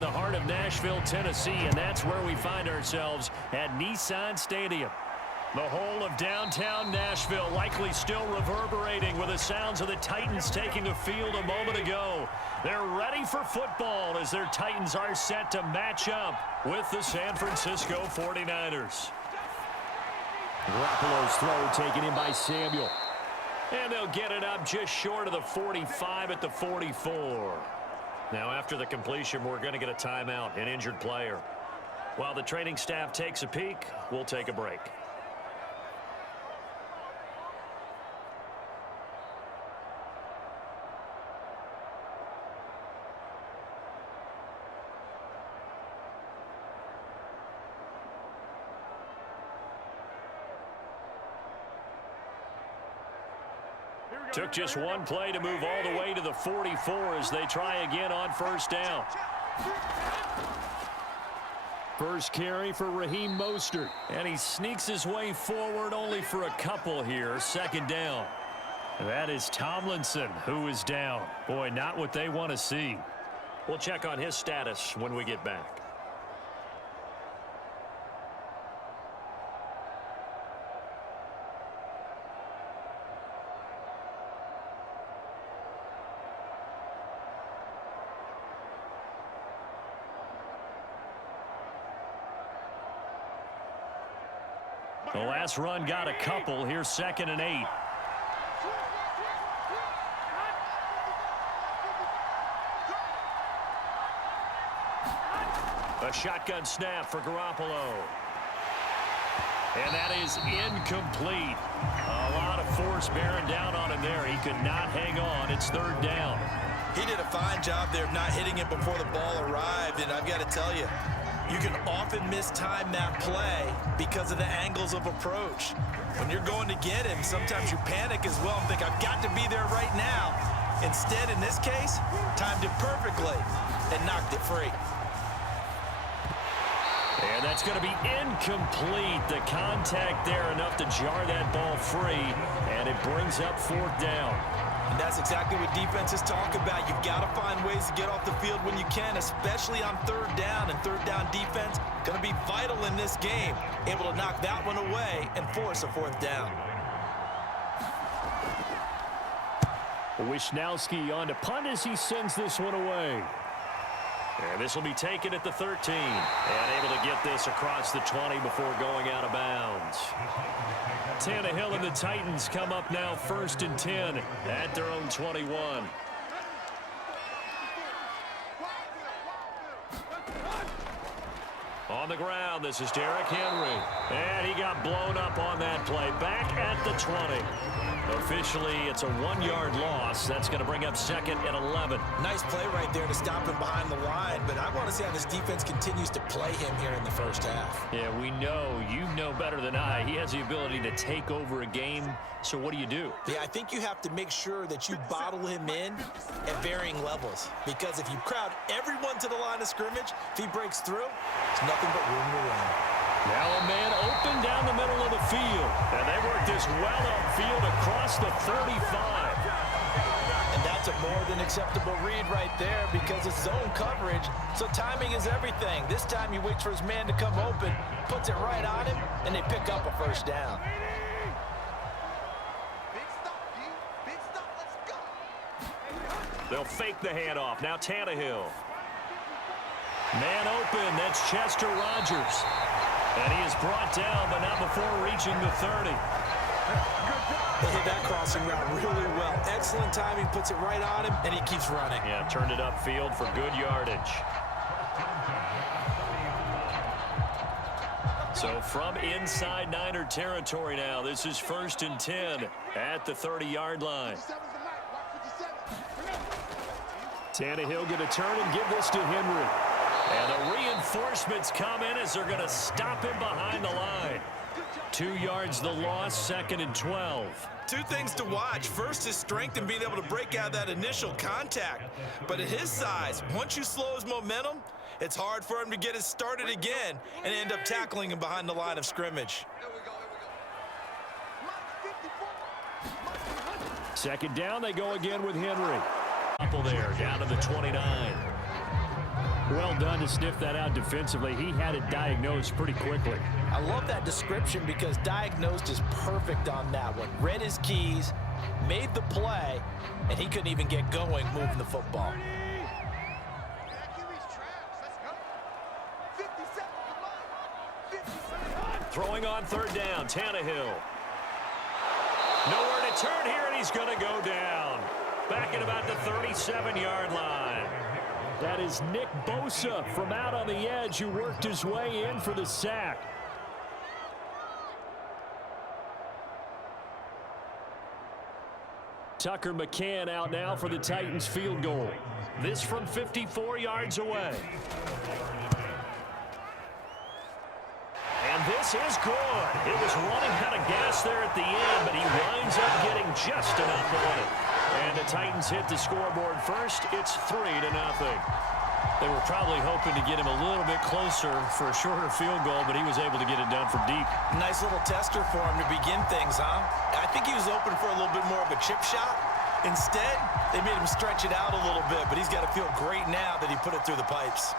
The heart of Nashville, Tennessee, and that's where we find ourselves at Nissan Stadium. The whole of downtown Nashville likely still reverberating with the sounds of the Titans taking the field a moment ago. They're ready for football as their Titans are set to match up with the San Francisco 49ers. Garoppolo's throw taken in by Samuel. And they'll get it up just short of the 45 at the 44. Now, after the completion, we're going to get a timeout, an injured player. While the training staff takes a peek, we'll take a break. Took just one play to move all the way to the 44 as they try again on first down. First carry for Raheem Mostert. And he sneaks his way forward only for a couple here. Second down. That is Tomlinson who is down. Boy, not what they want to see. We'll check on his status when we get back. The last run got a couple. Here's 2nd and 8. A shotgun snap for Garoppolo. And that is incomplete. A lot of force bearing down on him there. He could not hang on. It's 3rd down. He did a fine job there of not hitting it before the ball arrived. And I've got to tell you, you can often mistime that play because of the angles of approach. When you're going to get him, sometimes you panic as well and think, I've got to be there right now. Instead, in this case, timed it perfectly and knocked it free. And that's going to be incomplete. The contact there enough to jar that ball free, and it brings up 4th down. And that's exactly what defenses talk about. You've got to find ways to get off the field when you can, especially on 3rd down. And 3rd down defense going to be vital in this game. Able to knock that one away and force a 4th down. Wisnowski on to punt as he sends this one away. And this will be taken at the 13. And able to get this across the 20 before going out of bounds. Tannehill and the Titans come up now 1st and 10 at their own 21. On the ground, this is Derrick Henry. And he got blown up on that play. Back at the 20. Officially, it's a 1-yard loss. That's going to bring up 2nd and 11. Nice play right there to stop him behind the line. But I want to see how this defense continues to play him here in the first half. Yeah, we know. You know better than I. He has the ability to take over a game. So what do? Yeah, I think you have to make sure that you bottle him in at varying levels. Because if you crowd everyone to the line of scrimmage, if he breaks through, it's nothing but room to run. Now a man open down the middle of the field. And they work this well upfield across the 35. And that's a more than acceptable read right there because it's zone coverage. So timing is everything. This time he waits for his man to come open, puts it right on him, and they pick up a 1st down. They'll fake the handoff. Now Tannehill. Man open. That's Chester Rogers. And he is brought down, but not before reaching the 30. They hit that crossing route really well. Excellent timing, puts it right on him, and he keeps running. Yeah, turned it upfield for good yardage. So from inside Niner territory now, this is 1st and 10 at the 30-yard line. Tannehill going to turn and give this to Henry. And the reinforcements come in as they're going to stop him behind the line. 2 yards the loss, 2nd and 12. 2 things to watch. First, his strength and being able to break out of that initial contact. But at his size, once you slow his momentum, it's hard for him to get it started again and end up tackling him behind the line of scrimmage. 2nd down, they go again with Henry. Couple there, down to the 29. Well done to sniff that out defensively. He had it diagnosed pretty quickly. I love that description because diagnosed is perfect on that one. Read his keys, made the play, and he couldn't even get going moving the football. Throwing on third down, Tannehill. Nowhere to turn here, and he's going to go down. Back at about the 37-yard line. That is Nick Bosa from out on the edge who worked his way in for the sack. Tucker McCann out now for the Titans field goal. This from 54 yards away. And this is good. It was running out of gas there at the end, but he winds up getting just enough on it. And the Titans hit the scoreboard first. It's 3-0. They were probably hoping to get him a little bit closer for a shorter field goal, but he was able to get it done from deep. Nice little tester for him to begin things, huh? I think he was open for a little bit more of a chip shot. Instead, they made him stretch it out a little bit, but he's got to feel great now that he put it through the pipes.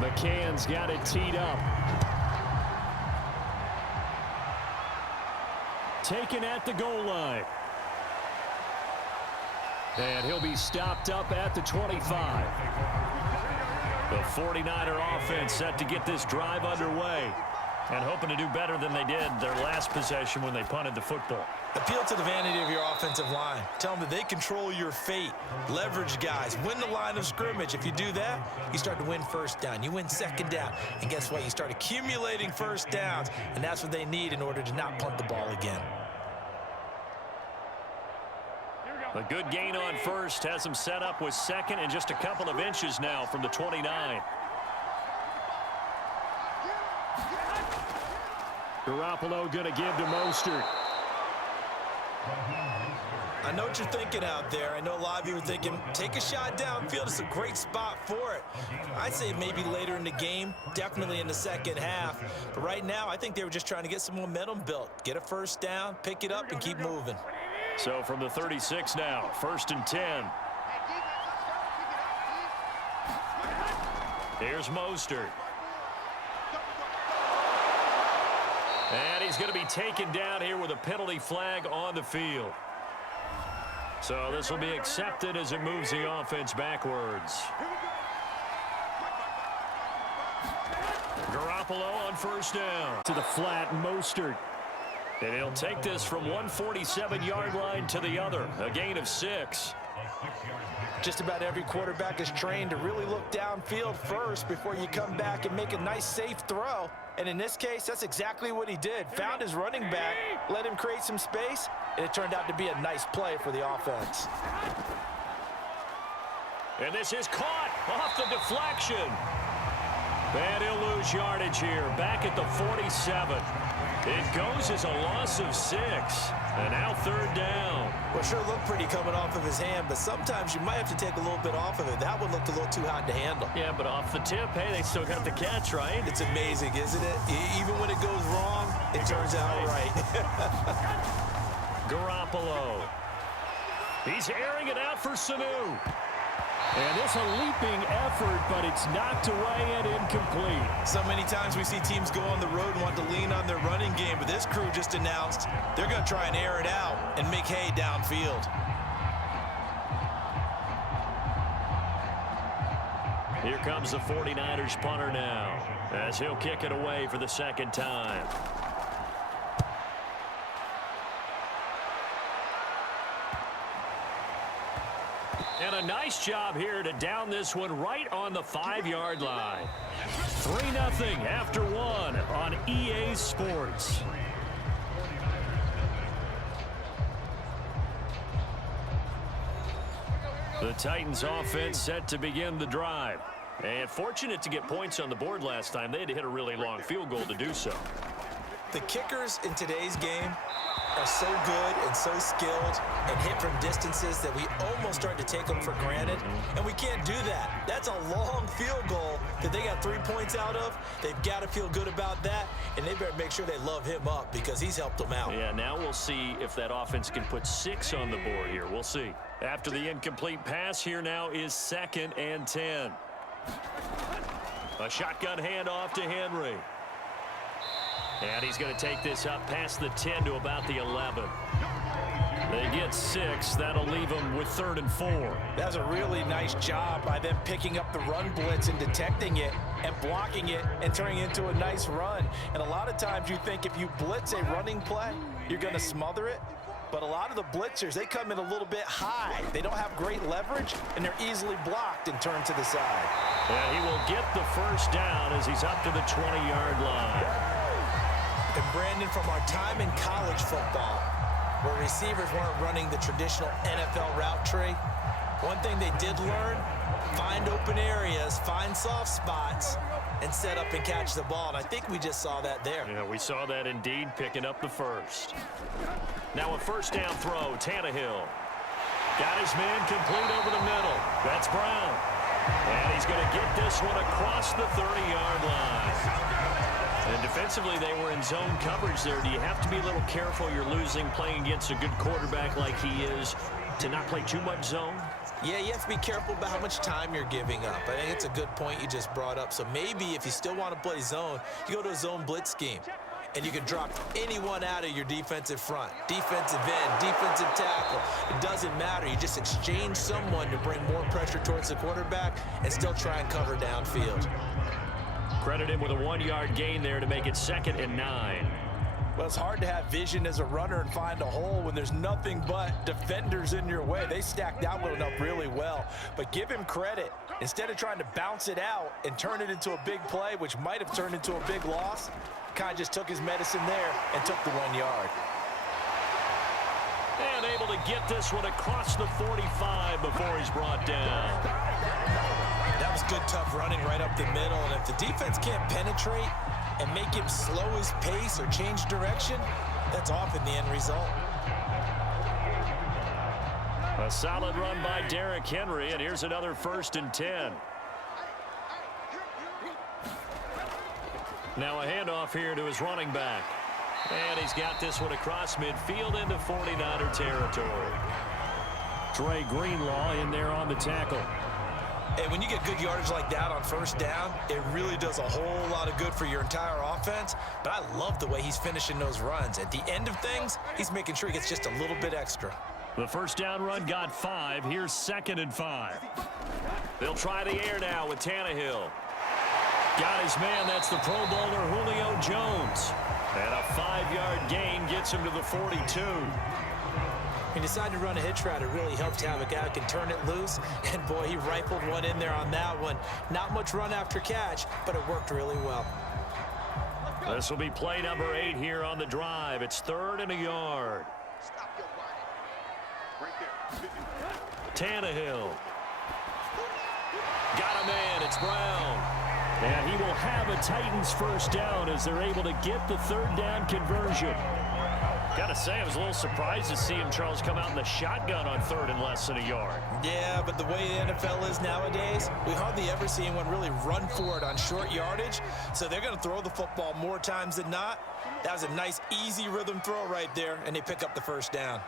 McCann's got it teed up. Taken at the goal line. And he'll be stopped up at the 25. The 49er offense set to get this drive underway and hoping to do better than they did their last possession when they punted the football. Appeal to the vanity of your offensive line. Tell them that they control your fate. Leverage guys. Win the line of scrimmage. If you do that, you start to win first down. You win second down. And guess what? You start accumulating first downs, and that's what they need in order to not punt the ball again. A good gain on first has them set up with second and just a couple of inches now from the 29. Garoppolo going to give to Mostert. I know what you're thinking out there. I know a lot of you are thinking, take a shot downfield. It's a great spot for it. I'd say maybe later in the game, definitely in the second half. But right now, I think they were just trying to get some momentum built. Get a first down, pick it up, and keep moving. So from the 36 now, 1st and 10. Here's Mostert. And he's going to be taken down here with a penalty flag on the field. So this will be accepted as it moves the offense backwards. Garoppolo on first down. To the flat, Mostert. And he'll take this from 147-yard line to the other. A gain of 6. Just about every quarterback is trained to really look downfield first before you come back and make a nice, safe throw. And in this case, that's exactly what he did. Found his running back, let him create some space, and it turned out to be a nice play for the offense. And this is caught off the deflection. And he'll lose yardage here, back at the 47. It goes as a loss of 6. And now 3rd down. Well, sure looked pretty coming off of his hand, but sometimes you might have to take a little bit off of it. That one looked a little too hot to handle. Yeah, but off the tip, hey, they still got the catch, right? It's amazing, isn't it? Even when it goes wrong, it turns out right. Garoppolo. He's airing it out for Sanu. And it's a leaping effort, but it's knocked away and incomplete. So many times we see teams go on the road and want to lean on their running game, but this crew just announced they're going to try and air it out and make hay downfield. Here comes the 49ers punter now, as he'll kick it away for the second time. And a nice job here to down this one right on the 5-yard line. 3-0 after 1 on EA Sports. The Titans offense set to begin the drive. And fortunate to get points on the board last time. They had to hit a really long field goal to do so. The kickers in today's game are so good and so skilled and hit from distances that we almost start to take them for granted, and we can't do that. That's a long field goal that they got 3 points out of. They've got to feel good about that, and they better make sure they love him up because he's helped them out. Yeah, now we'll see if that offense can put 6 on the board here. We'll see. After the incomplete pass, here now is 2nd and 10. A shotgun handoff to Henry. And he's going to take this up past the 10 to about the 11. They get 6. That'll leave them with 3rd and 4. That's a really nice job by them picking up the run blitz and detecting it and blocking it and turning it into a nice run. And a lot of times you think if you blitz a running play, you're going to smother it. But a lot of the blitzers, they come in a little bit high. They don't have great leverage, and they're easily blocked and turned to the side. And he will get the first down as he's up to the 20-yard line. And Brandon, from our time in college football, where receivers weren't running the traditional NFL route tree, one thing they did learn, find open areas, find soft spots, and set up and catch the ball. And I think we just saw that there. Yeah, we saw that indeed, picking up the first. Now a first down throw, Tannehill. Got his man complete over the middle. That's Brown. And he's going to get this one across the 30-yard line. And defensively, they were in zone coverage there. Do you have to be a little careful? You're losing, playing against a good quarterback like he is, to not play too much zone? Yeah, you have to be careful about how much time you're giving up. I think it's a good point you just brought up. So maybe if you still want to play zone, you go to a zone blitz scheme. And you can drop anyone out of your defensive front. Defensive end, defensive tackle. It doesn't matter. You just exchange someone to bring more pressure towards the quarterback and still try and cover downfield. Credit him with a 1-yard gain there to make it 2nd and 9. Well, it's hard to have vision as a runner and find a hole when there's nothing but defenders in your way. They stacked that one up really well. But give him credit. Instead of trying to bounce it out and turn it into a big play, which might have turned into a big loss, kind of just took his medicine there and took the 1 yard. And able to get this one across the 45 before he's brought down. That was good, tough running right up the middle. And if the defense can't penetrate and make him slow his pace or change direction, that's often the end result. A solid run by Derrick Henry, and here's another 1st and 10. Now a handoff here to his running back. And he's got this one across midfield into 49er territory. Trey Greenlaw in there on the tackle. Hey, when you get good yardage like that on first down, it really does a whole lot of good for your entire offense. But I love the way he's finishing those runs. At the end of things, he's making sure he gets just a little bit extra. The first down run got 5. Here's 2nd and 5. They'll try the air now with Tannehill. Got his man. That's the Pro Bowler Julio Jones. And a 5-yard gain gets him to the 42. He decided to run a hitch route. It really helped to have a guy who can turn it loose. And, boy, he rifled one in there on that one. Not much run after catch, but it worked really well. This will be play number 8 here on the drive. It's 3rd and a yard. Tannehill. Got a man. It's Brown. And he will have a Titans first down as they're able to get the 3rd down conversion. Gotta say, I was a little surprised to see him, Charles, come out in the shotgun on 3rd and less than a yard. Yeah, but the way the NFL is nowadays, we hardly ever see anyone really run for it on short yardage. So they're going to throw the football more times than not. That was a nice, easy rhythm throw right there, and they pick up the first down.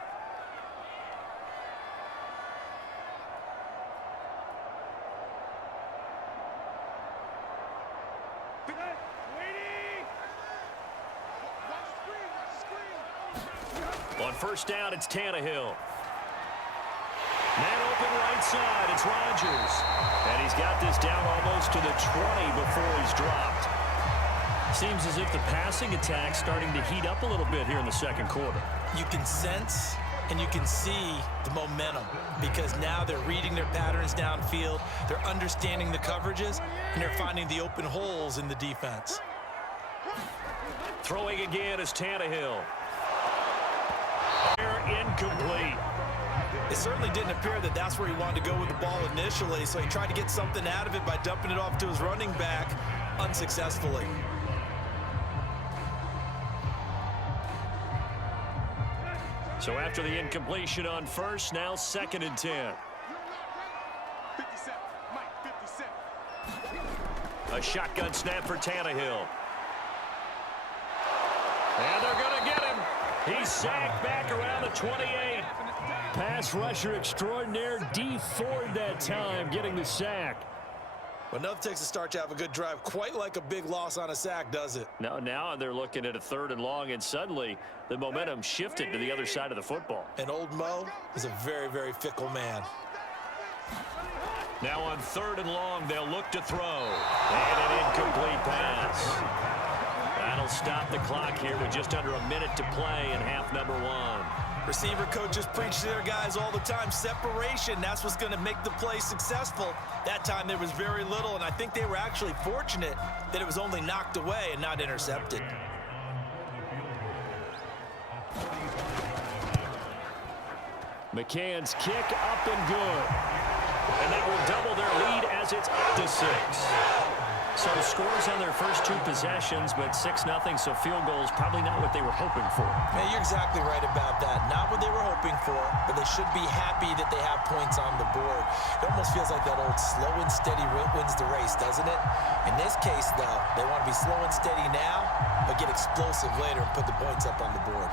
On first down, it's Tannehill. Man open right side, it's Rodgers. And he's got this down almost to the 20 before he's dropped. Seems as if the passing attack's starting to heat up a little bit here in the second quarter. You can sense and you can see the momentum because now they're reading their patterns downfield, they're understanding the coverages, and they're finding the open holes in the defense. Throwing again is Tannehill. Incomplete. It certainly didn't appear that that's where he wanted to go with the ball initially, so he tried to get something out of it by dumping it off to his running back unsuccessfully. So after the incompletion on first, now 2nd and 10. 57, Mike, 57. A shotgun snap for Tannehill. And they're going to get him. He's sacked back around the 28. Pass rusher extraordinaire, D Ford that time, getting the sack. Well, enough takes to start to have a good drive. Quite like a big loss on a sack, does it? Now they're looking at a 3rd and long, and suddenly the momentum shifted to the other side of the football. And old Mo is a very, very fickle man. Now on 3rd and long, they'll look to throw. And an incomplete pass. That'll stop the clock here with just under a minute to play in half number 1. Receiver coaches preach to their guys all the time. Separation, that's what's going to make the play successful. That time there was very little, and I think they were actually fortunate that it was only knocked away and not intercepted. McCann's kick up and good. And that will double their lead as it's up to 6. So scores on their first 2 possessions, but 6-0, so field goals probably not what they were hoping for. Man, you're exactly right about that. Not what they were hoping for, but they should be happy that they have points on the board. It almost feels like that old slow and steady wins the race, doesn't it? In this case, though, they want to be slow and steady now, but get explosive later and put the points up on the board.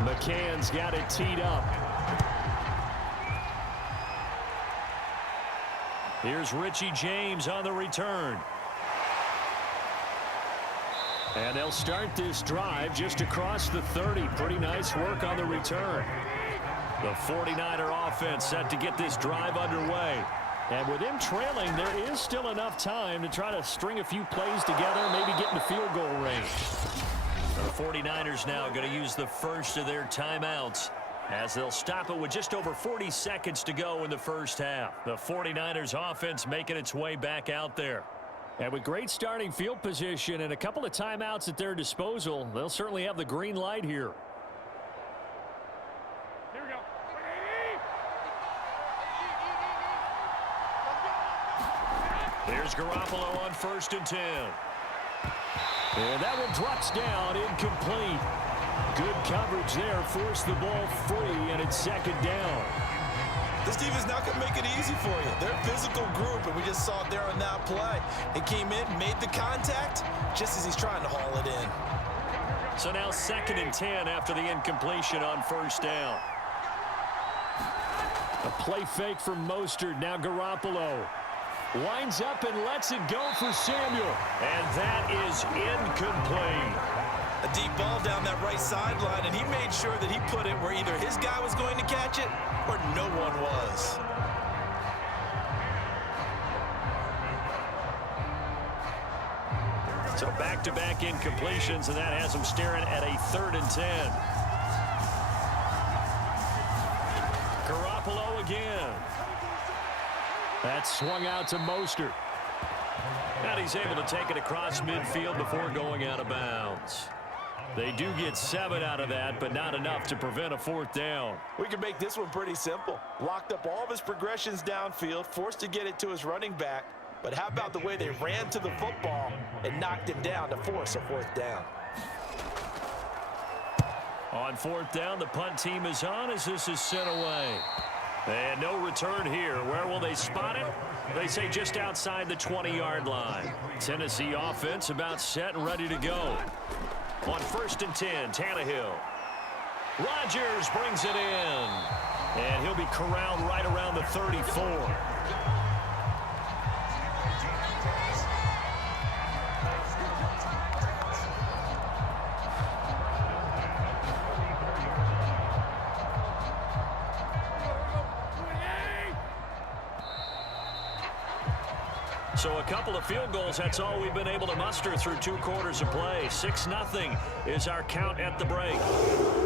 McCann's got it teed up. Here's Richie James on the return. And they'll start this drive just across the 30. Pretty nice work on the return. The 49er offense set to get this drive underway. And with them trailing, there is still enough time to try to string a few plays together, maybe get into field goal range. The 49ers now going to use the first of their timeouts as they'll stop it with just over 40 seconds to go in the first half. The 49ers offense making its way back out there. And with great starting field position and a couple of timeouts at their disposal, they'll certainly have the green light here. Here we go. Here's Garoppolo on 1st and 10. And that one drops down, incomplete. Good coverage there, forced the ball free, and it's 2nd down. This team is not going to make it easy for you. They're a physical group, and we just saw it there on that play. He came in, made the contact, just as he's trying to haul it in. So now 2nd and 10 after the incompletion on 1st down. A play fake from Mostert, now Garoppolo. Winds up and lets it go for Samuel. And that is incomplete. A deep ball down that right sideline, and he made sure that he put it where either his guy was going to catch it or no one was. So back-to-back incompletions, and that has them staring at a 3rd and 10. Garoppolo again. That swung out to Mostert. And he's able to take it across midfield before going out of bounds. They do get 7 out of that, but not enough to prevent a 4th down. We can make this one pretty simple. Locked up all of his progressions downfield, forced to get it to his running back. But how about the way they ran to the football and knocked him down to force a 4th down? On 4th down, the punt team is on as this is sent away. And no return here. Where will they spot it? They say just outside the 20-yard line. Tennessee offense about set and ready to go. On 1st and 10, Tannehill. Rodgers brings it in. And he'll be corralled right around the 34. So a couple of field goals, that's all we've been able to muster through 2 quarters of play. 6-0 is our count at the break.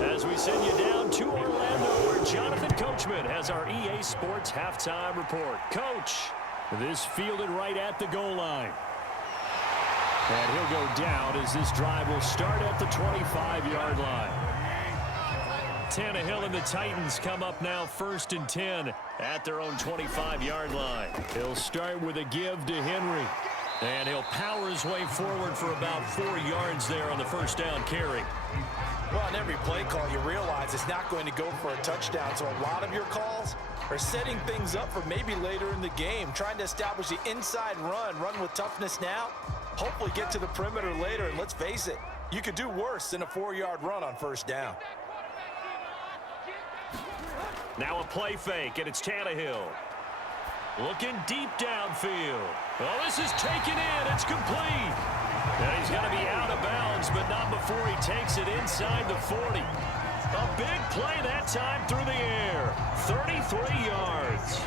As we send you down to Orlando, where Jonathan Coachman has our EA Sports halftime report. Coach. This fielded right at the goal line. And he'll go down as this drive will start at the 25-yard line. Tannehill and the Titans come up now 1st and 10 at their own 25-yard line. He'll start with a give to Henry. And he'll power his way forward for about 4 yards there on the first down carry. Well, on every play call, you realize it's not going to go for a touchdown. So a lot of your calls are setting things up for maybe later in the game, trying to establish the inside run with toughness now, hopefully get to the perimeter later. And let's face it, you could do worse than a 4-yard run on first down. Now a play fake, and it's Tannehill. Looking deep downfield. Well, this is taken in. It's complete. And he's going to be out of bounds, but not before he takes it inside the 40. A big play that time through the air. 33 yards.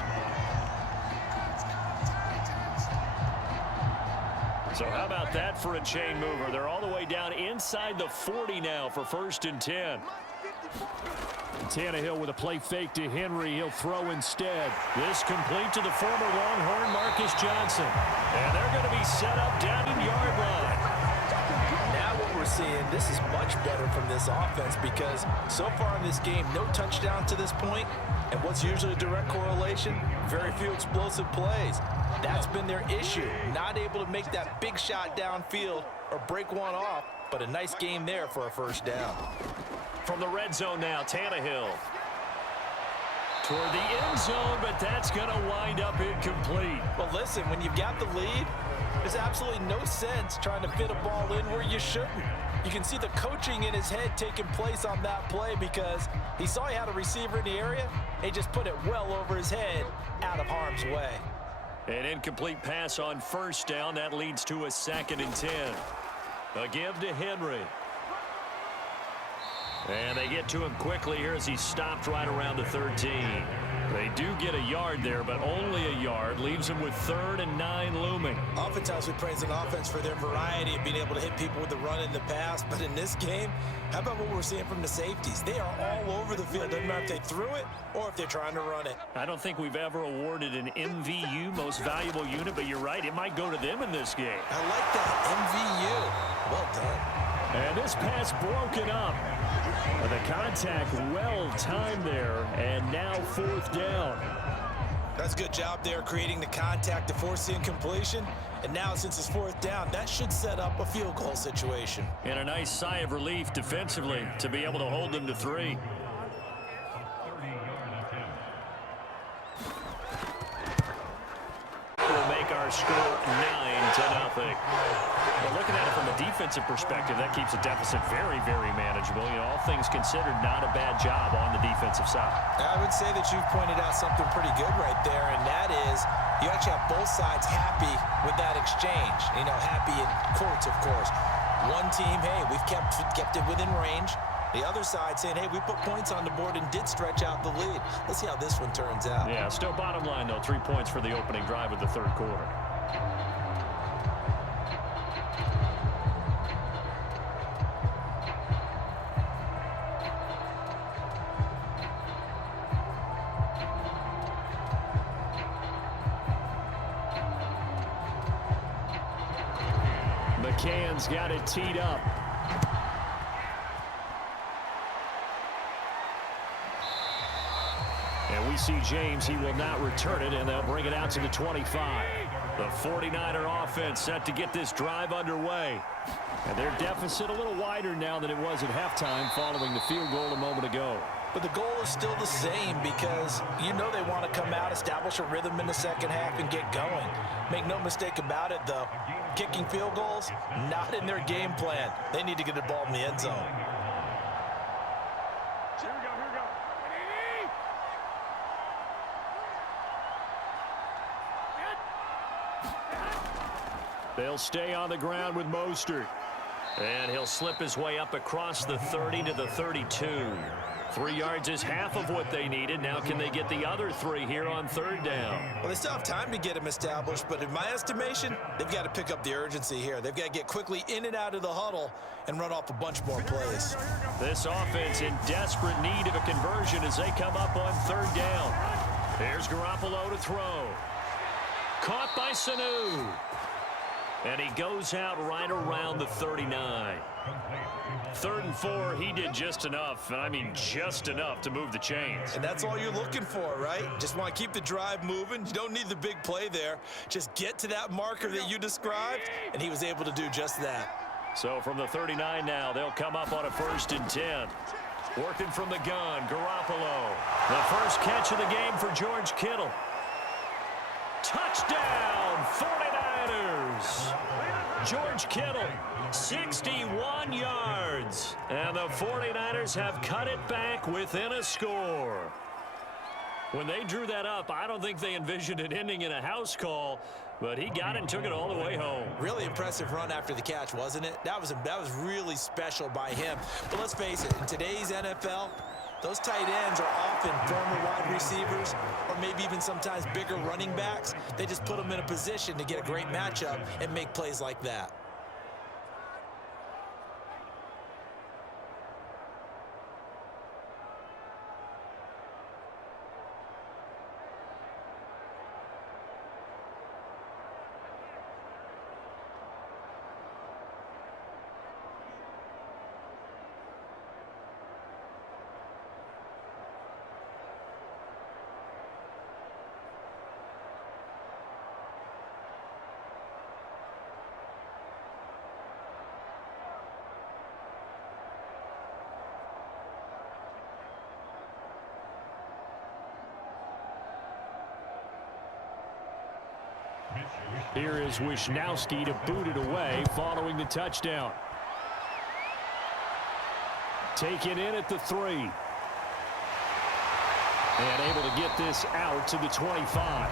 So how about that for a chain mover? They're all the way down inside the 40 now for 1st and 10. Tannehill with a play fake to Henry. He'll throw instead. This complete to the former Longhorn Marcus Johnson. And they're going to be set up down in yard line. Now what we're seeing, this is much better from this offense because so far in this game, no touchdown to this point. And what's usually a direct correlation? Very few explosive plays. That's been their issue. Not able to make that big shot downfield or break one off, but a nice game there for a first down. From the red zone now, Tannehill. Toward the end zone, but that's going to wind up incomplete. Well, listen, when you've got the lead, there's absolutely no sense trying to fit a ball in where you shouldn't. You can see the coaching in his head taking place on that play because he saw he had a receiver in the area. He just put it well over his head out of harm's way. An incomplete pass on first down. That leads to a 2nd and 10. A give to Henry. And they get to him quickly here as he's stopped right around the 13. They do get a yard there, but only a yard. Leaves them with 3rd and 9 looming. Oftentimes we praise an offense for their variety of being able to hit people with the run in the pass. But in this game, how about what we're seeing from the safeties? They are all over the field. Doesn't matter if they threw it or if they're trying to run it. I don't think we've ever awarded an MVU, most valuable unit, but you're right. It might go to them in this game. I like that. MVU. Well done. And this pass broken up. The contact well timed there, and now 4th down. That's a good job there creating the contact to force the incompletion. And now since it's 4th down, that should set up a field goal situation. And a nice sigh of relief defensively to be able to hold them to 3. We'll make our score 9-0. But looking at it from a defensive perspective, that keeps the deficit very, very manageable. You know, all things considered, not a bad job on the defensive side. I would say that you've pointed out something pretty good right there, and that is you actually have both sides happy with that exchange. You know, happy in quotes, of course. One team, hey, we've kept it within range. The other side saying, hey, we put points on the board and did stretch out the lead. Let's see how this one turns out. Yeah, still bottom line, though, 3 points for the opening drive of the 3rd quarter. McCann's got it teed up. And we see James. He will not return it, and they'll bring it out to the 25. The 49er offense set to get this drive underway. And their deficit a little wider now than it was at halftime following the field goal a moment ago. But the goal is still the same because you know they want to come out, establish a rhythm in the second half, and get going. Make no mistake about it, though. Kicking field goals, not in their game plan. They need to get the ball in the end zone. Here we go. They'll stay on the ground with Mostert. And he'll slip his way up across the 30 to the 32. 3 yards is half of what they needed. Now can they get the other 3 here on 3rd down? Well, they still have time to get him established, but in my estimation, they've got to pick up the urgency here. They've got to get quickly in and out of the huddle and run off a bunch more plays. This offense in desperate need of a conversion as they come up on 3rd down. Here's Garoppolo to throw. Caught by Sanu. And he goes out right around the 39. 3rd and 4, he did just enough, and I mean just enough to move the chains. And that's all you're looking for, right? Just want to keep the drive moving. You don't need the big play there. Just get to that marker that you described, and he was able to do just that. So from the 39 now, they'll come up on a 1st and 10. Working from the gun, Garoppolo. The first catch of the game for George Kittle. Touchdown, 49ers. George Kittle, 61 yards. And the 49ers have cut it back within a score. When they drew that up, I don't think they envisioned it ending in a house call, but he got it and took it all the way home. Really impressive run after the catch, wasn't it? That was really special by him. But let's face it, in today's NFL, those tight ends are often former wide receivers or maybe even sometimes bigger running backs. They just put them in a position to get a great matchup and make plays like that. Here is Wisnowski to boot it away following the touchdown. Taken in at the 3. And able to get this out to the 25.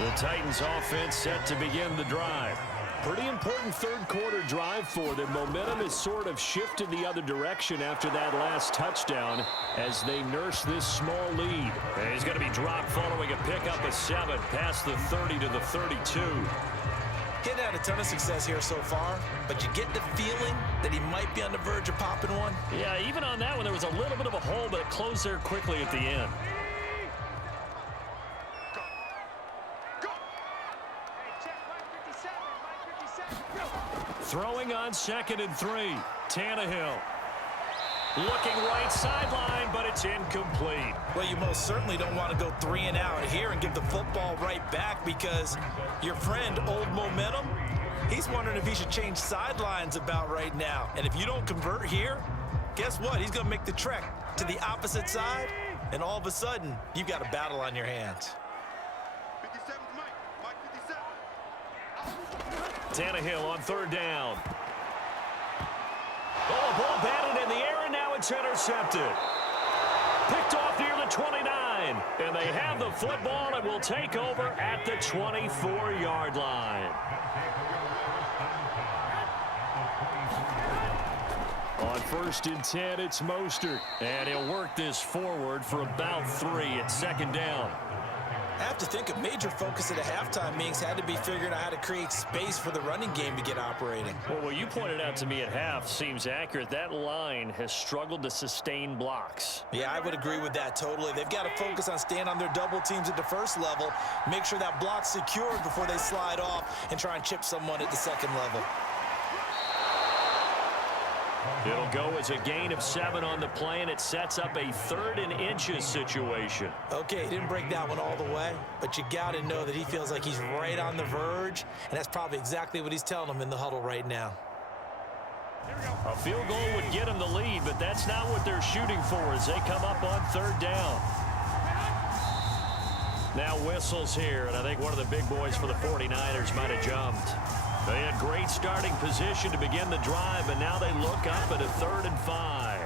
The Titans offense set to begin the drive. Pretty important 3rd quarter drive for them. Momentum has sort of shifted the other direction after that last touchdown as they nurse this small lead. And he's going to be dropped following a pickup of 7 past the 30 to the 32. Getting had a ton of success here so far, but you get the feeling that he might be on the verge of popping one. Yeah, even on that one, there was a little bit of a hole, but it closed there quickly at the end. Throwing on 2nd and 3. Tannehill. Looking right sideline, but it's incomplete. Well, you most certainly don't want to go 3 and out here and give the football right back because your friend, Old Momentum, he's wondering if he should change sidelines about right now. And if you don't convert here, guess what? He's going to make the trek to the opposite side, and all of a sudden, you've got a battle on your hands. 57, Mike 57. Tannehill on 3rd down. Oh, a ball batted in the air, and now it's intercepted. Picked off near the 29. And they have the football and will take over at the 24-yard line. On 1st and 10, it's Mostert. And he'll work this forward for about 3 at 2nd down. I have to think a major focus at the halftime meetings had to be figuring out how to create space for the running game to get operating. Well, what you pointed out to me at half seems accurate. That line has struggled to sustain blocks. Yeah, I would agree with that totally. They've got to focus on staying on their double teams at the 1st level, make sure that block's secured before they slide off and try and chip someone at the 2nd level. It'll go as a gain of 7 on the play, and it sets up a 3rd and inches situation. Okay, he didn't break that one all the way, but you got to know that he feels like he's right on the verge, and that's probably exactly what he's telling them in the huddle right now. A field goal would get him the lead, but that's not what they're shooting for as they come up on 3rd down. Now whistles here, and I think one of the big boys for the 49ers might have jumped. They had great starting position to begin the drive, and now they look up at a 3rd and 5.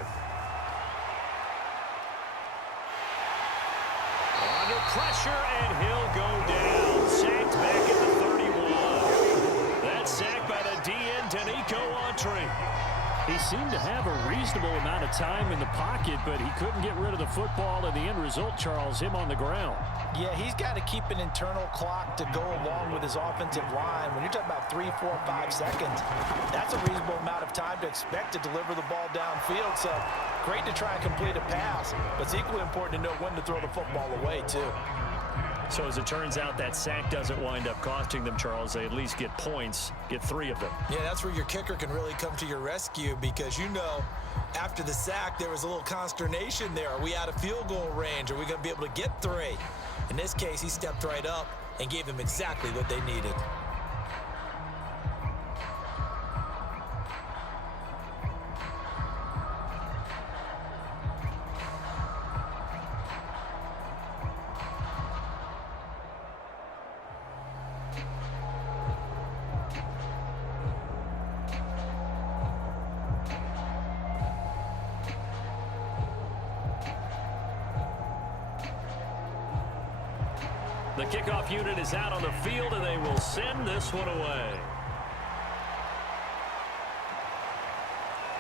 Under pressure, and he'll go down. Sacked back at the 31. That's sacked by the DN, Danico Autry. He seemed to have a reasonable amount of time in the pocket, but he couldn't get rid of the football, and the end result, Charles, him on the ground. Yeah, he's got to keep an internal clock to go along with his offensive line. When you're talking about 3, 4, 5 seconds, that's a reasonable amount of time to expect to deliver the ball downfield. So great to try and complete a pass, but it's equally important to know when to throw the football away, too. So as it turns out, that sack doesn't wind up costing them, Charles. They at least get points, get 3 of them. Yeah, that's where your kicker can really come to your rescue because, you know, after the sack, there was a little consternation there. Are we out of field goal range? Are we going to be able to get 3? In this case, he stepped right up and gave them exactly what they needed. The kickoff unit is out on the field, and they will send this one away.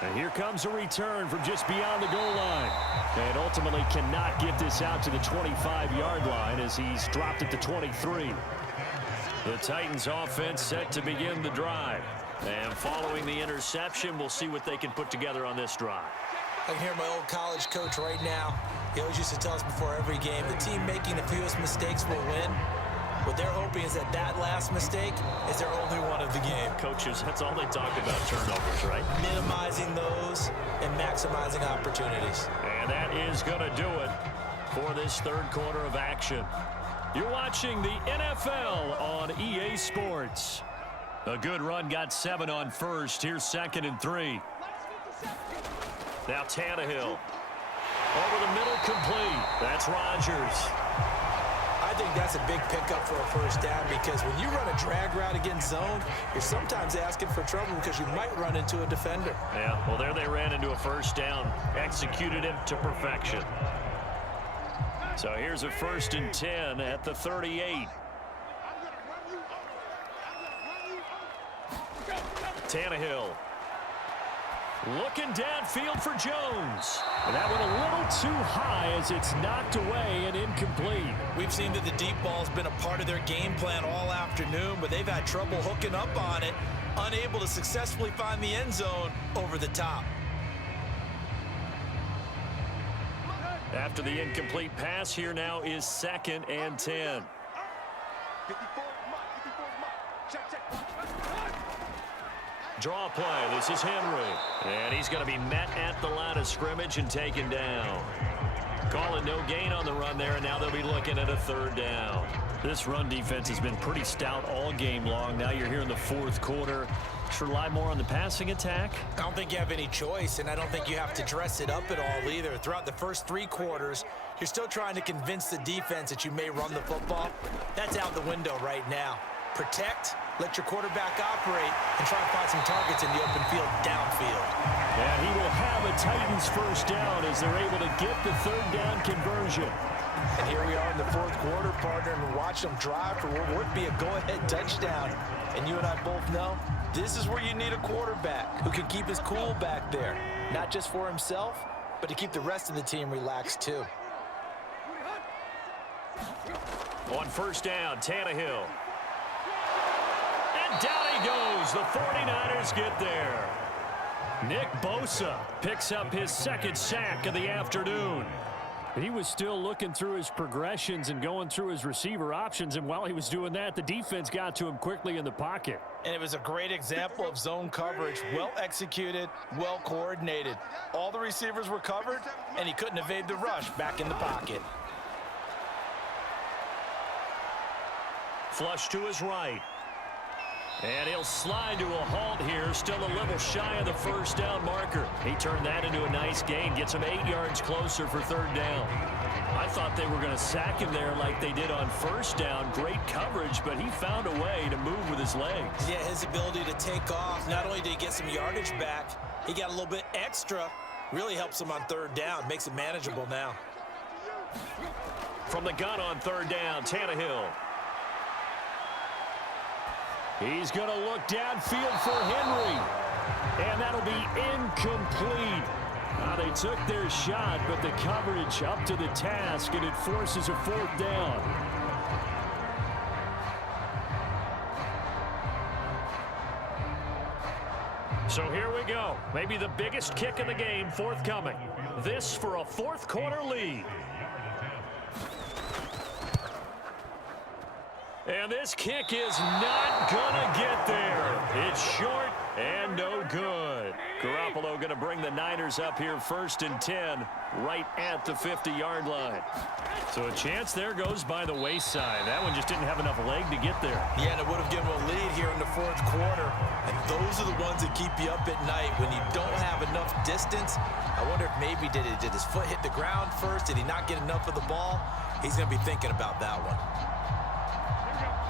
And here comes a return from just beyond the goal line. And ultimately cannot get this out to the 25-yard line as he's dropped it to 23. The Titans offense set to begin the drive. And following the interception, we'll see what they can put together on this drive. I can hear my old college coach right now. He always used to tell us before every game, the team making the fewest mistakes will win. What they're hoping is that last mistake is their only one of the game. Coaches, that's all they talk about, turnovers, right? Minimizing those and maximizing opportunities. And that is going to do it for this third quarter of action. You're watching the NFL on EA Sports. A good run, got 7 on first. Here's 2nd and 3. Now Tannehill. Over the middle, complete. That's Rodgers. I think that's a big pickup for a first down because when you run a drag route against zone, you're sometimes asking for trouble because you might run into a defender. Yeah, well, there they ran into a first down. Executed it to perfection. So here's a 1st and 10 at the 38. Tannehill. Looking downfield for Jones. And that went a little too high as it's knocked away and incomplete. We've seen that the deep ball's been a part of their game plan all afternoon, but they've had trouble hooking up on it, unable to successfully find the end zone over the top. After the incomplete pass, here now is 2nd and 10. Draw play. This is Henry. And he's going to be met at the line of scrimmage and taken down. Calling no gain on the run there, and now they'll be looking at a 3rd down. This run defense has been pretty stout all game long. Now you're here in the 4th quarter. Should rely more on the passing attack? I don't think you have any choice, and I don't think you have to dress it up at all either. Throughout the first 3 quarters, you're still trying to convince the defense that you may run the football. That's out the window right now. Protect, let your quarterback operate, and try to find some targets in the open field downfield. And he will have a Titans first down as they're able to get the 3rd down conversion. And here we are in the 4th quarter, partner, and watch them drive for what would be a go-ahead touchdown. And you and I both know this is where you need a quarterback who can keep his cool back there, not just for himself, but to keep the rest of the team relaxed too. On 1st down, Tannehill. And down he goes. The 49ers get there. Nick Bosa picks up his 2nd sack of the afternoon. He was still looking through his progressions and going through his receiver options, and while he was doing that, the defense got to him quickly in the pocket. And it was a great example of zone coverage. Well executed, well coordinated. All the receivers were covered, and he couldn't evade the rush back in the pocket. Flush to his right. And he'll slide to a halt here, still a little shy of the 1st down marker. He turned that into a nice gain, gets him 8 yards closer for 3rd down. I thought they were going to sack him there like they did on 1st down. Great coverage, but he found a way to move with his legs. Yeah, his ability to take off, not only did he get some yardage back, he got a little bit extra. Really helps him on 3rd down, makes it manageable now. From the gun on 3rd down, Tannehill. He's going to look downfield for Henry. And that'll be incomplete. They took their shot, but the coverage up to the task, and it forces a 4th down. So here we go. Maybe the biggest kick of the game forthcoming. This for a 4th quarter lead. And this kick is not going to get there. It's short and no good. Garoppolo going to bring the Niners up here 1st and 10 right at the 50-yard line. So a chance there goes by the wayside. That one just didn't have enough leg to get there. Yeah, and it would have given him a lead here in the 4th quarter. And those are the ones that keep you up at night when you don't have enough distance. I wonder if maybe did his foot hit the ground first? Did he not get enough of the ball? He's going to be thinking about that one.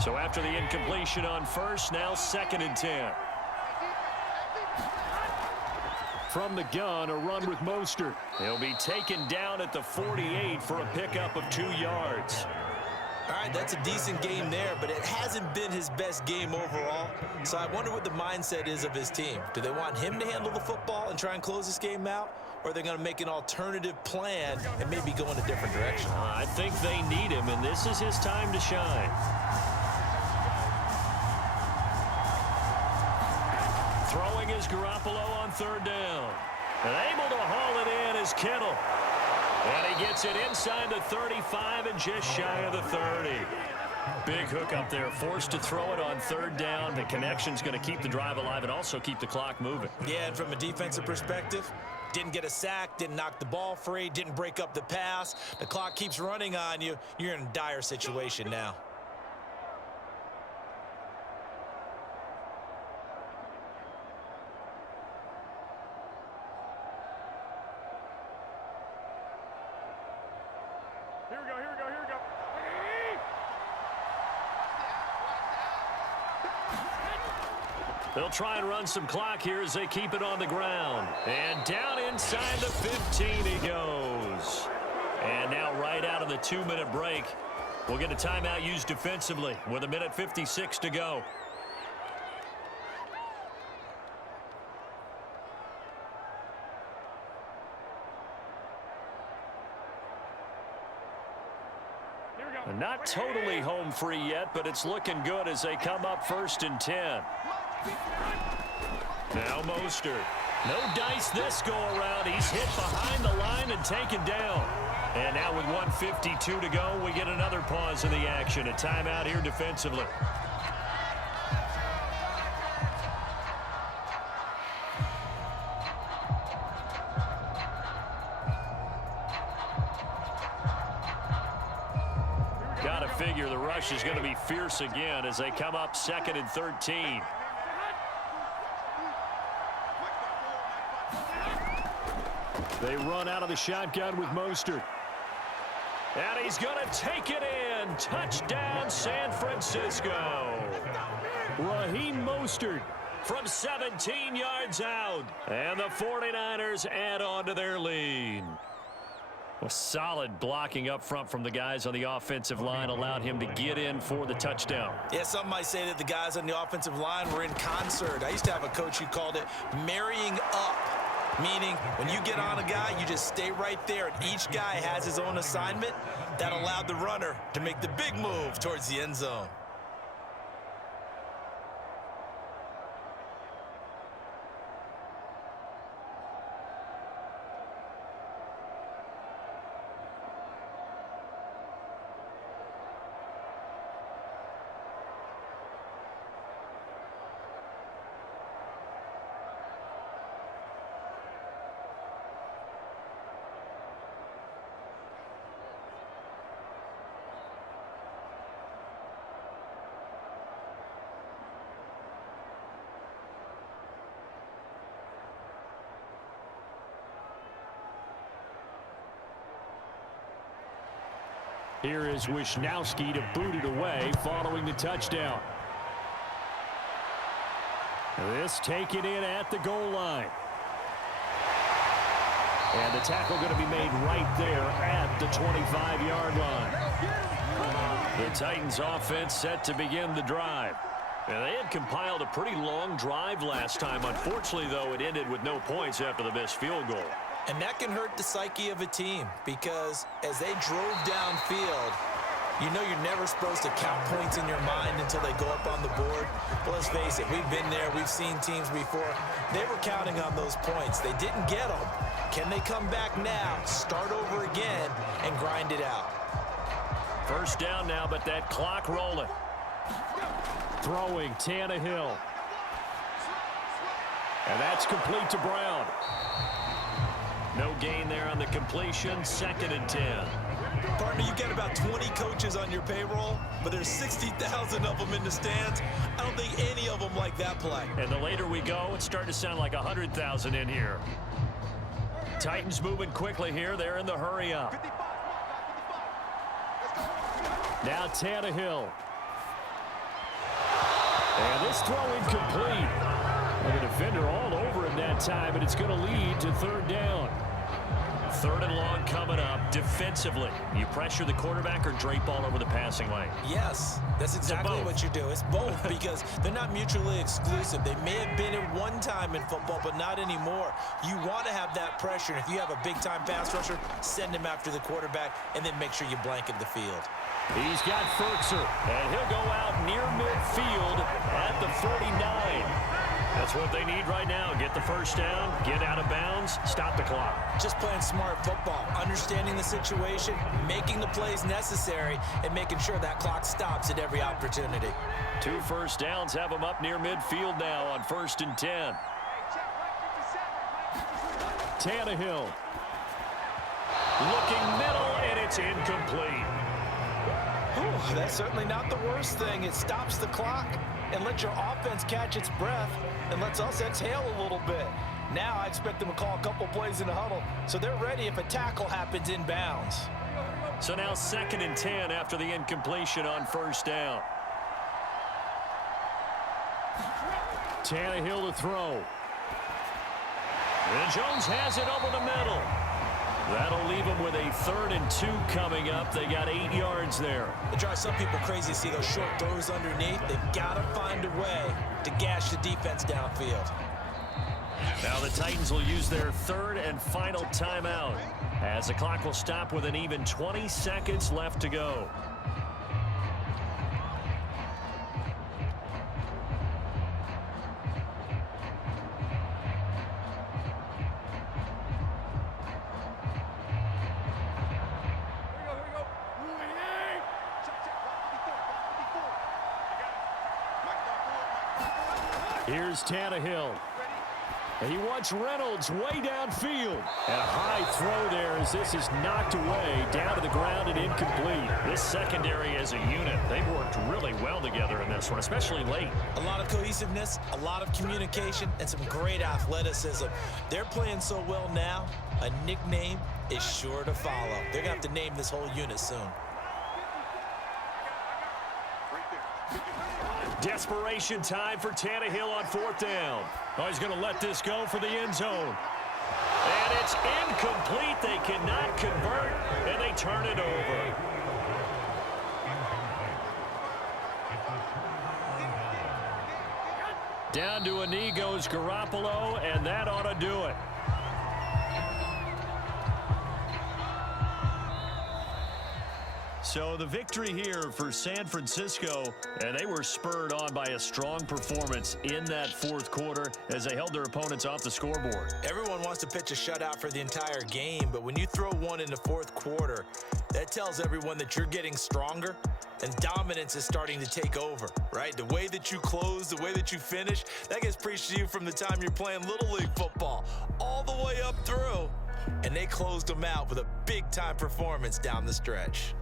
So after the incompletion on 1st, now 2nd and 10. From the gun, a run with Mostert. He'll be taken down at the 48 for a pickup of 2 yards. All right, that's a decent game there, but it hasn't been his best game overall. So I wonder what the mindset is of his team. Do they want him to handle the football and try and close this game out? Or are they going to make an alternative plan and maybe go in a different direction? I think they need him, and this is his time to shine. Throwing is Garoppolo on 3rd down. And able to haul it in is Kittle. And he gets it inside the 35 and just shy of the 30. Big hook up there, forced to throw it on 3rd down. The connection's going to keep the drive alive and also keep the clock moving. Yeah, and from a defensive perspective, didn't get a sack, didn't knock the ball free, didn't break up the pass. The clock keeps running on you. You're in a dire situation now. Here we go. They'll try and run some clock here as they keep it on the ground. And down inside the 15 he goes. And now right out of the 2-minute break, we'll get a timeout used defensively with 1:56 to go. Not totally home free yet, but it's looking good as they come up 1st and 10. Now Mostert. No dice this go around. He's hit behind the line and taken down. And now with 1:52 to go, we get another pause in the action. A timeout here defensively. Got to figure the rush is going to be fierce again as they come up 2nd and 13. They run out of the shotgun with Mostert. And he's going to take it in. Touchdown, San Francisco. Raheem Mostert from 17 yards out. And the 49ers add on to their lead. A solid blocking up front from the guys on the offensive line allowed him to get in for the touchdown. Yeah, some might say that the guys on the offensive line were in concert. I used to have a coach who called it marrying up, meaning when you get on a guy, you just stay right there, and each guy has his own assignment. That allowed the runner to make the big move towards the end zone. Here is Wisnowski to boot it away following the touchdown. This taken in at the goal line. And the tackle going to be made right there at the 25-yard line. The Titans offense set to begin the drive. And they had compiled a pretty long drive last time. Unfortunately, though, it ended with no points after the missed field goal. And that can hurt the psyche of a team because as they drove downfield, you know you're never supposed to count points in your mind until they go up on the board. But let's face it, we've been there. We've seen teams before. They were counting on those points. They didn't get them. Can they come back now, start over again, and grind it out? First down now, but that clock rolling. Throwing Tannehill. And that's complete to Brown. No gain there on the completion. 2nd and 10. Partner, you've got about 20 coaches on your payroll, but there's 60,000 of them in the stands. I don't think any of them like that play. And the later we go, it's starting to sound like 100,000 in here. Titans moving quickly here. They're in the hurry up. Now Tannehill. And this throw incomplete. The defender all over him that time, and it's going to lead to 3rd down. 3rd and long coming up. Defensively, you pressure the quarterback or drape all over the passing lane? Yes, that's exactly what you do. It's both because they're not mutually exclusive. They may have been at one time in football, but not anymore. You want to have that pressure. And if you have a big-time pass rusher, send him after the quarterback, and then make sure you blanket the field. He's got Ferkser, and he'll go out near midfield at the 49. That's what they need right now. Get the first down, get out of bounds, stop the clock. Just playing smart football, understanding the situation, making the plays necessary, and making sure that clock stops at every opportunity. 2 first downs have them up near midfield now on 1st and 10. Tannehill. Looking middle, and it's incomplete. Whew, that's certainly not the worst thing. It stops the clock and lets your offense catch its breath and lets us exhale a little bit. Now I expect them to call a couple plays in the huddle so they're ready if a tackle happens in bounds. So now 2nd and 10 after the incompletion on 1st down. Tannehill to throw. And Jones has it over the middle. That'll leave them with a 3rd and 2 coming up. They got 8 yards there. It drives some people crazy to see those short throws underneath. They've got to find a way to gash the defense downfield. Now the Titans will use their 3rd and final timeout as the clock will stop with an even 20 seconds left to go. Here's Tannehill. And he wants Reynolds way downfield. And a high throw there as this is knocked away down to the ground and incomplete. This secondary as a unit, they've worked really well together in this one, especially late. A lot of cohesiveness, a lot of communication, and some great athleticism. They're playing so well now, a nickname is sure to follow. They're going to have to name this whole unit soon. Desperation time for Tannehill on 4th down. Oh, he's going to let this go for the end zone. And it's incomplete. They cannot convert, and they turn it over. Down to a knee goes Garoppolo, and that ought to do it. So the victory here for San Francisco, and they were spurred on by a strong performance in that 4th quarter as they held their opponents off the scoreboard. Everyone wants to pitch a shutout for the entire game, but when you throw one in the 4th quarter, that tells everyone that you're getting stronger and dominance is starting to take over, right? The way that you close, the way that you finish, that gets preached to you from the time you're playing Little League football all the way up through, and they closed them out with a big-time performance down the stretch.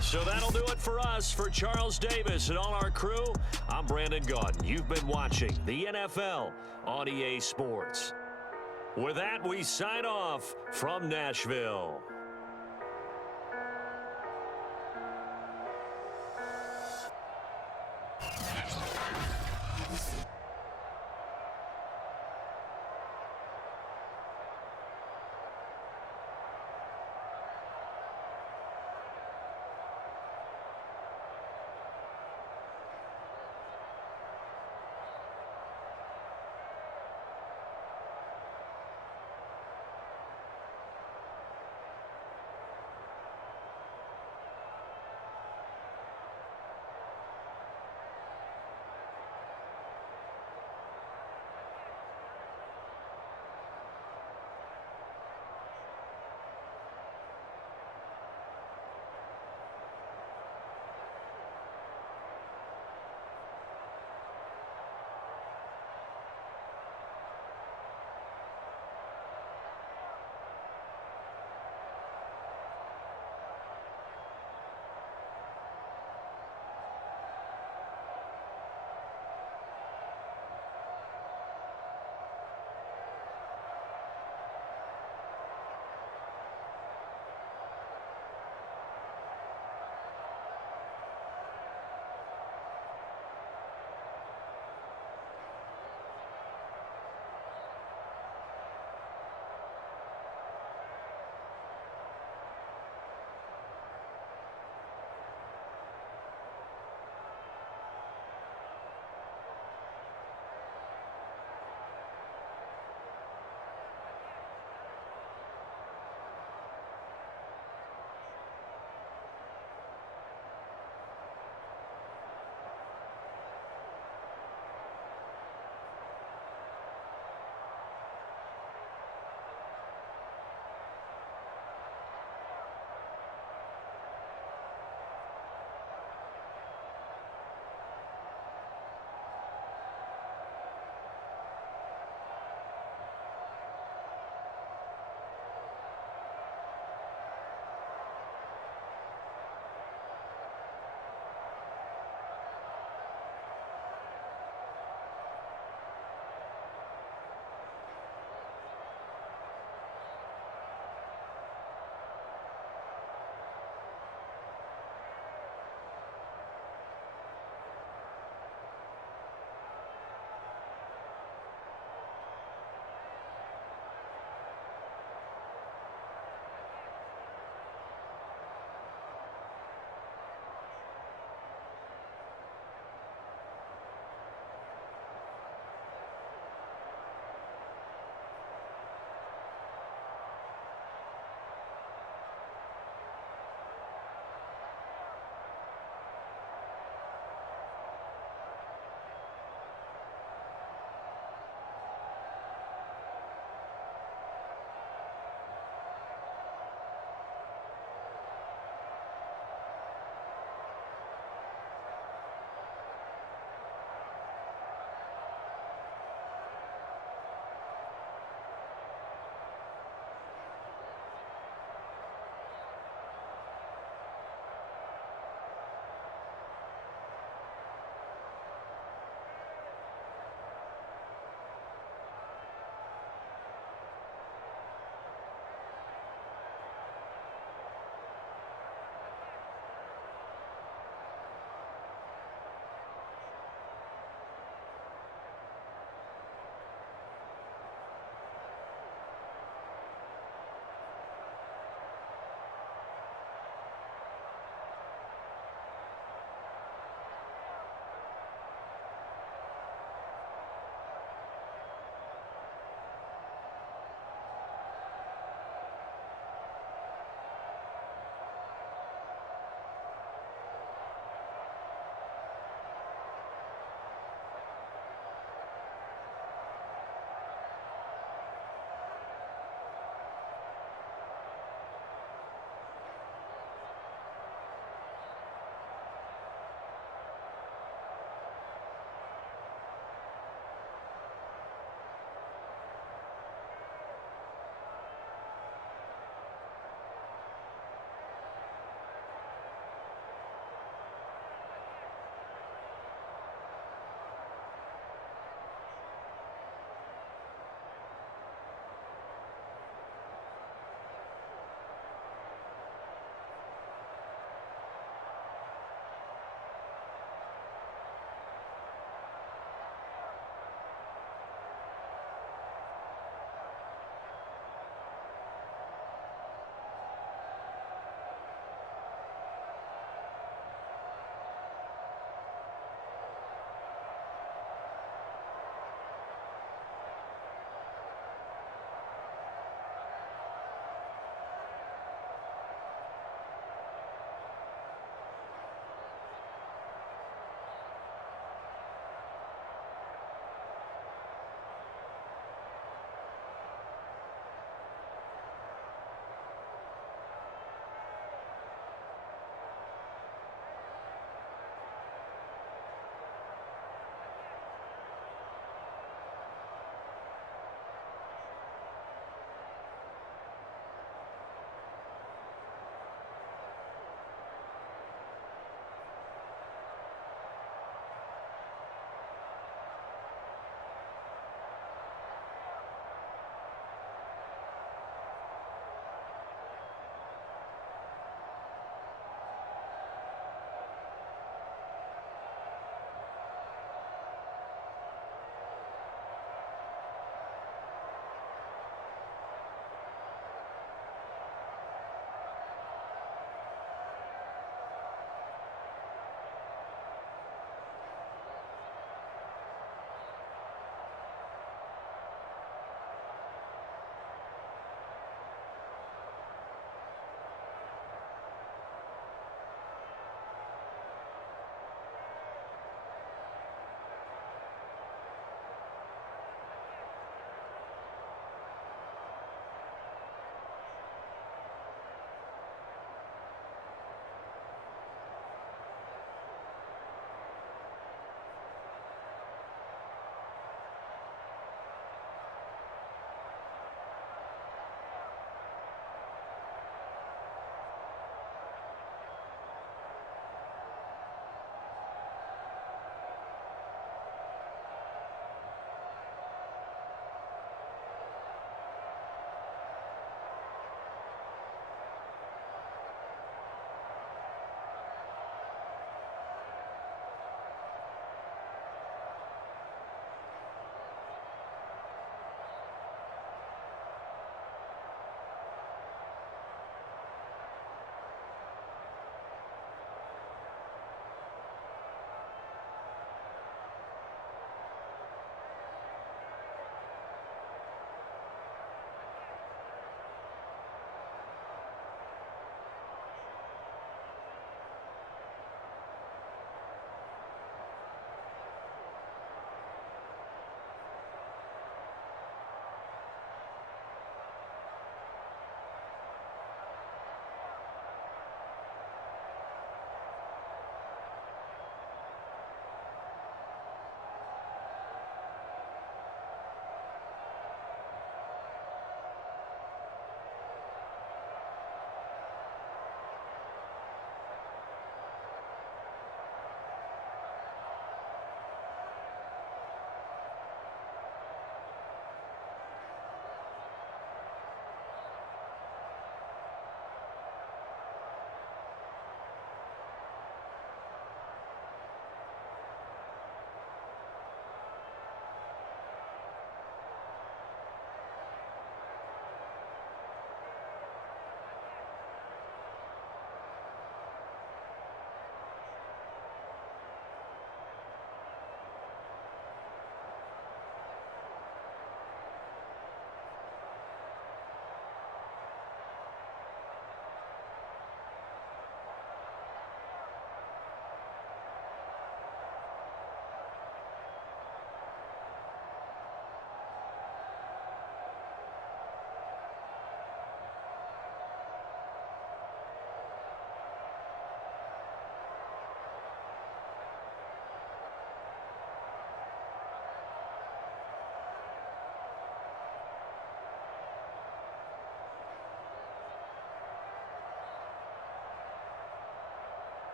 So that'll do it for us. For Charles Davis and all our crew, I'm Brandon Gaudin. You've been watching the NFL on EA Sports. With that, we sign off from Nashville.